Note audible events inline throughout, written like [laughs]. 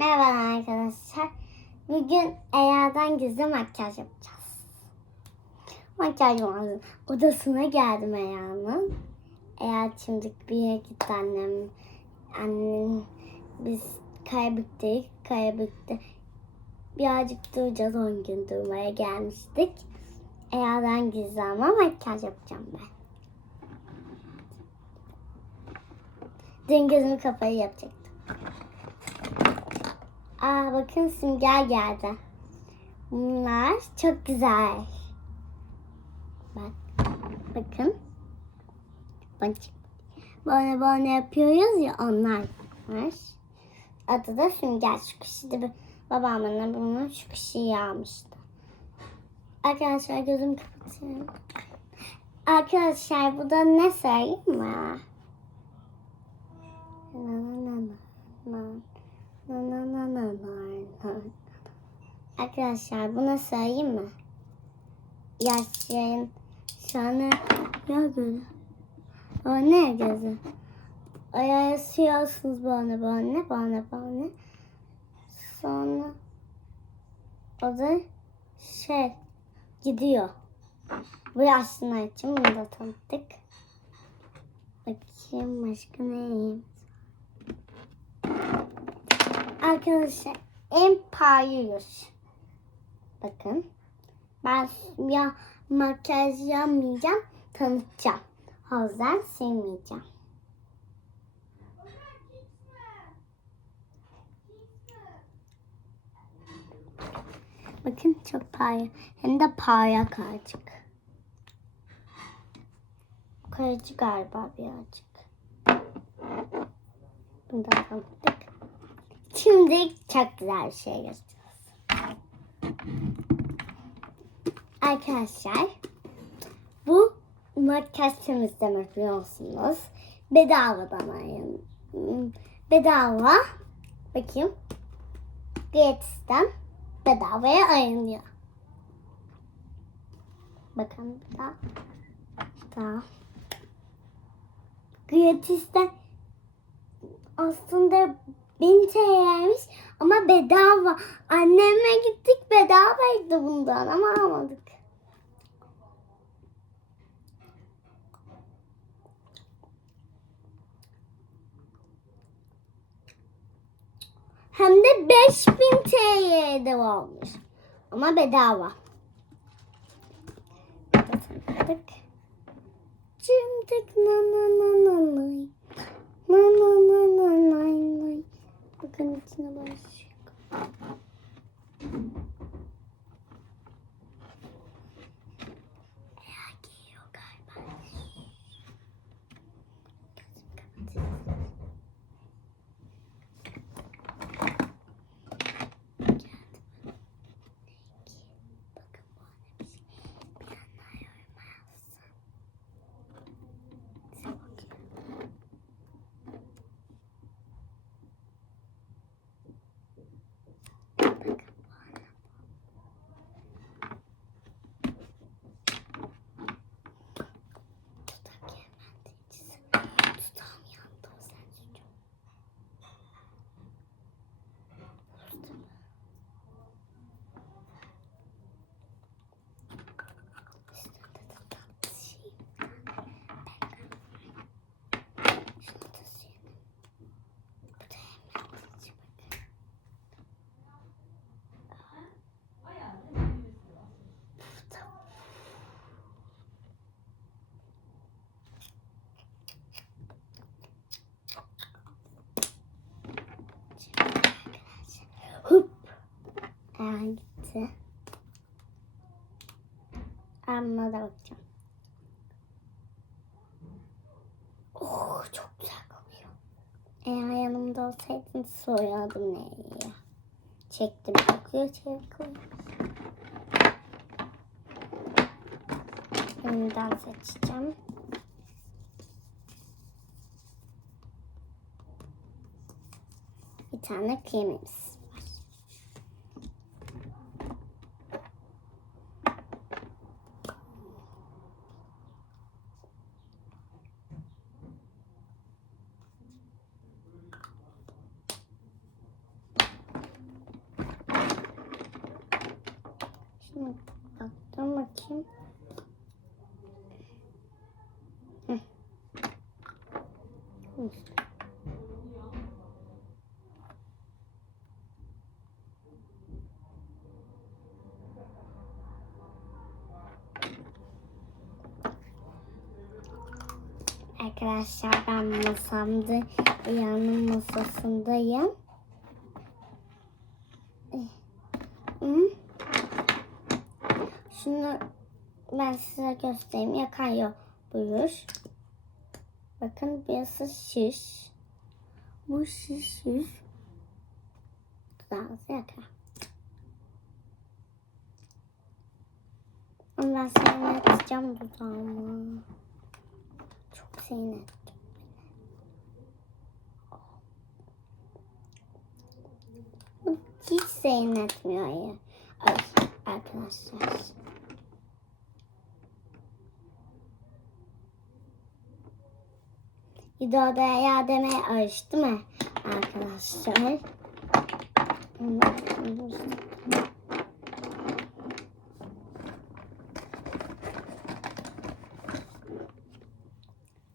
Merhaba arkadaşlar. Bugün Eya'dan gizli makyaj yapacağız. Makyaj odasına geldim Eya'nın. Eya şimdi bir yere gitti annem. Annem biz kaybettik. Kaybetti. Birazcık duracağız 10 gün durmaya gelmiştik. Eya'dan gizli ama makyaj yapacağım ben. Dün gözümü kapalı yapacaktım. Aa bakın sünger geldi. Bunlar çok güzel. Bak. Bakın. Bak. Böyle böyle yapıyoruz ya onlar var. Adı da sünger. Şu kişi de babam bana bunu şu kişiyi almıştı. Arkadaşlar gözümü kapatıyorum. Arkadaşlar bu da ne söyleyeyim mi? Na na na na na. Na na na. Arkadaşlar buna söyleyeyim mi? Yaşayın. Sonra ya gözü. O ne gözü? Ayağı siyahsınız bana bana bana bana. Sonra o da şey gidiyor. Bu yaşlılar için bunu da tanıttık. Bakayım başka neyim? Arkadaşlar parlıyoruz. Bakın. Ben ya makyaj yapmayacağım. Tanıtacağım. O yüzden sevmeyeceğim. Bakın çok parlıyor. Hem de parlak azıcık. Kayıcı galiba birazcık. Bundan tanıttık. Şimdi çok güzel bir şey göstereceğiz. Arkadaşlar bu makyaj temizleme biliyorsunuz. Bedavadan ayın. Bedava. Bakayım. Gratis'ten bedavaya ayınlıyor. Bakın bir daha. Daha. Gratis'ten aslında 1000 TL'ymiş ama bedava. Anneme gittik bedavaydı bundan ama almadık. Hem de 5000 TL'de olmuş. Ama bedava. Tık. Cimdik na na na na na. Na na na na na na. хранить на мальчик. Gitti. Amma da bakacağım. Oh çok güzel kokuyor. Eğer yanımda olsaydın soyadım neyi? Çektim kokuyor çekiyor. Bundan seçeceğim. Bir tane kremimiz Baktım bakayım. Arkadaşlar ben masamda yanım masasındayım. Hı. Şunu ben size göstereyim. Yakıyor buyur. Bakın burası şiş. Bu şiş şiş. Dudağınızı yakar. Ama ben seyreteceğim dudağımı. Çok seyrettim. Bu hiç seyretmiyor arkadaşlar. Videoda ya demeye alıştı mı arkadaşlar?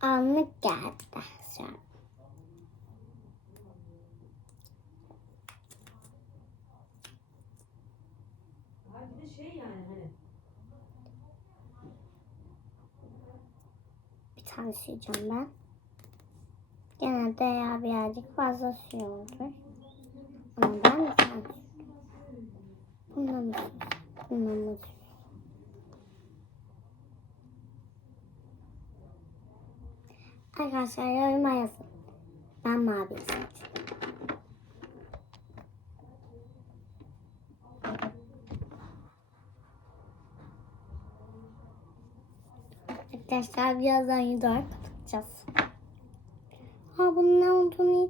Anlık geldi. Hayır bir de şey yani hani Bir tane süreceğim ben. Genelde ya birazcık fazla. Ama ben bir tane sürüyorum. Bundan mı? Bundan mı? Arkadaşlar yoruma yazın. Ben mavi seçtim. Arkadaşlar birazdan yukarı kapatacağız. Ha bunun ne olduğunu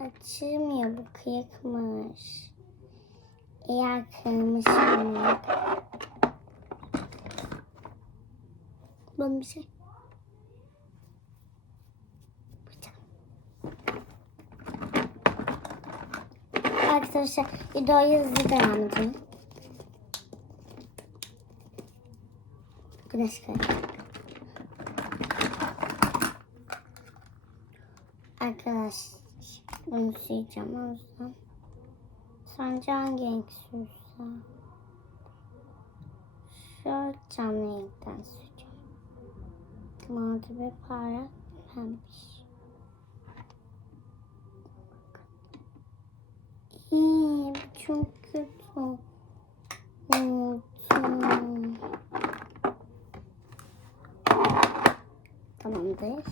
açılmıyor. Bu kıyıkmış. Eğer kırmışım. Bana bir şey. Arkadaşlar videoyu hızlı devam edelim. Güneş kaydı. Arkadaş bunu süreceğim o yüzden. Sence hangi renk sürsem? Şu canlı renkten süreceğim. Mavi bir para pembiş. İyi, çok kötü. Unuttum. Tamamdır.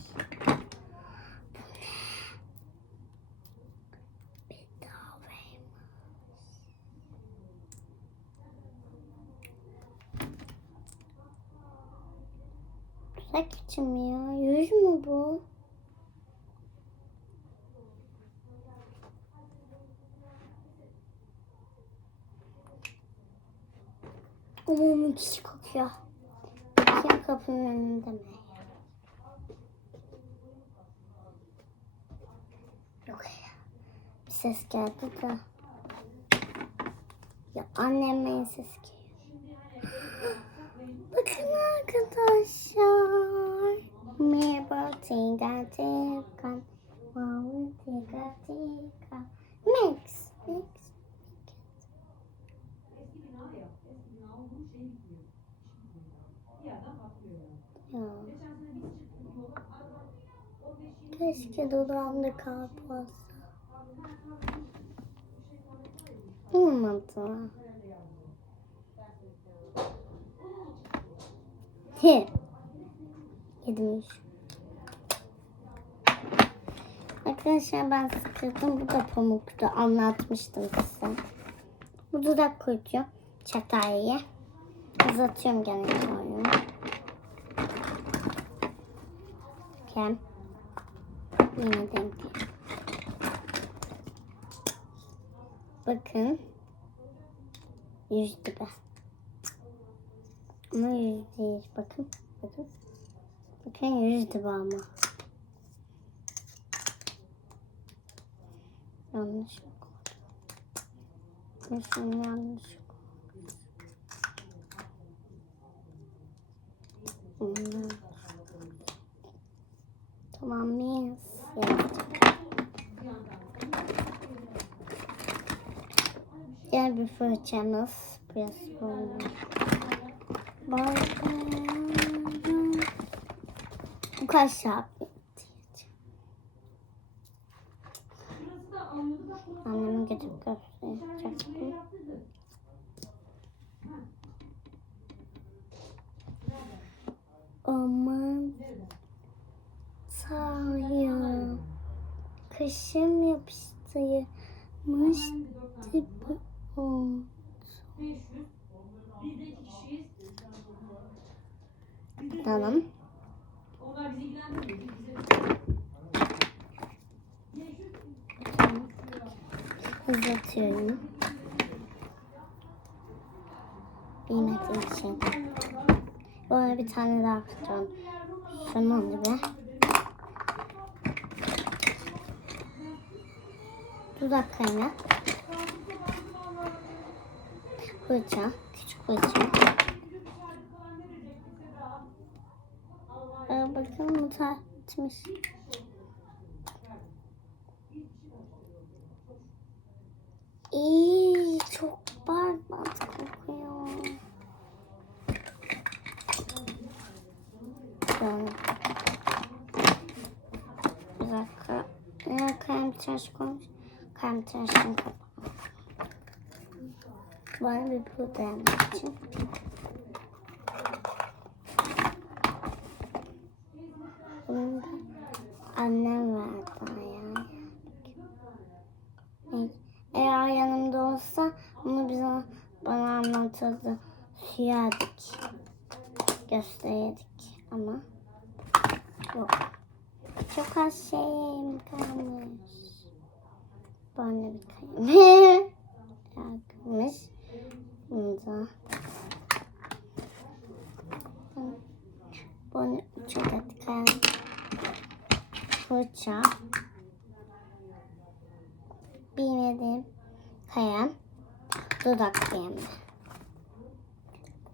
Tuzak için mi ya? Yüz mü bu? Ama müthiş kokuyor. Kim kapının önünde mi? Yok ya. Bir ses geldi de. Ya annemin ses geliyor. Bakın arkadaşlar. Merhaba tika tika. Wow tika tika. Mix. Mix. eski bina ya. Eski bina He. Yedim Arkadaşlar ben sıkıldım. Bu da pamuktu. Anlatmıştım size. Bu dudak kurtuyor. Çatarya'ya. Uzatıyorum gene sonra. Kem. Yine denk. Bakın. Yüz gibi. Ama yüz. Bakın. Bakın. Bakın yüz gibi ama. Yanlış mı koydum? Kesin yanlış. Bunlar. Tamam mıyız? Diğer bir fırçamız. Biraz böyle. Bu kaç saat Anneme gidip gösterecektim. Aman tanrım. Kaşım yapıştırmış gibi oldu. 500. Biz de iki kişiyiz. Biz de- Tamam. Uzatıyorum. Bilmediğim için. Böyle bir tane daha yapacağım. Şunun gibi. Dudak kalemi. Fırça. Küçük fırça. Bakın bu tartmış. İyi, çok berbat kokuyor. Bir dakika. Ya krem tıraş koymuş. Krem tıraşını kapat. Bana bir pudra yapmak için. Bunu da annem verdi bana yani. Evet. Eğer yanımda olsa onu bize bana anlatırdı. Sürerdik. Gösterirdik ama yok. Çok az şeyim kalmış. Bana bir kalem. [laughs] Yakmış. Bunda. Bunu çok adet kalem. Fırça. bilmediğim kalem, dudak kalemi.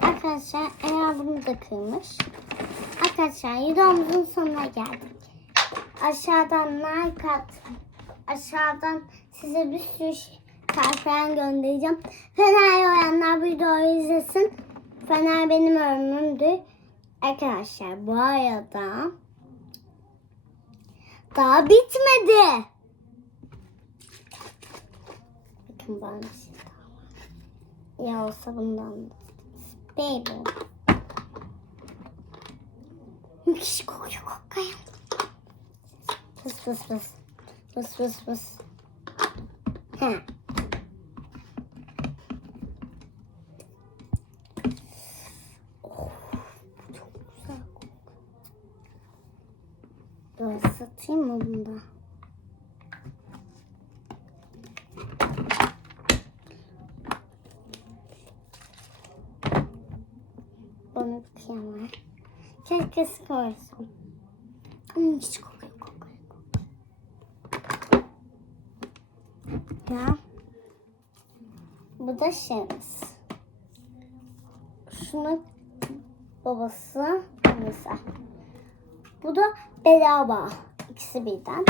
Arkadaşlar eğer bunu da kırmış. Arkadaşlar videomuzun sonuna geldik. Aşağıdan like at. Aşağıdan size bir sürü şey- göndereceğim. Fener oyanlar videoyu izlesin. Fener benim ömrümdür. Arkadaşlar bu arada daha bitmedi. Bakın bana bir şey daha var. Ya olsa bundan da. Baby. Müthiş kokuyor kokuyor. Fıs fıs fıs. Fıs fıs fıs. He. Of, çok güzel kokuyor. Böyle satayım mı bunda? Kıyamam. Keşke sıkıyorsun. Ama hiç kokuyor kokuyor. Ya. Bu da şeyimiz. Şunun babası Nisa. Bu da bedava. İkisi birden.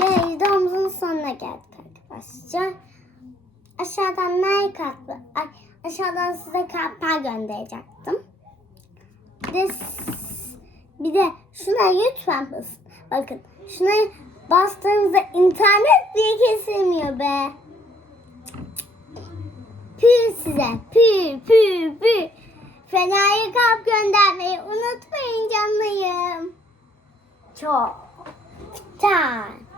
Ya videomuzun sonuna geldik arkadaşlar. Aşağıdan like attı. Ay, aşağıdan size kalpler gönderecektim. De, bir de şuna lütfen basın. Bakın şuna bastığımızda internet diye kesilmiyor be. Pü size. Pü pü pü. Fena'ya kalp göndermeyi unutmayın canlarım. Çok. Çok.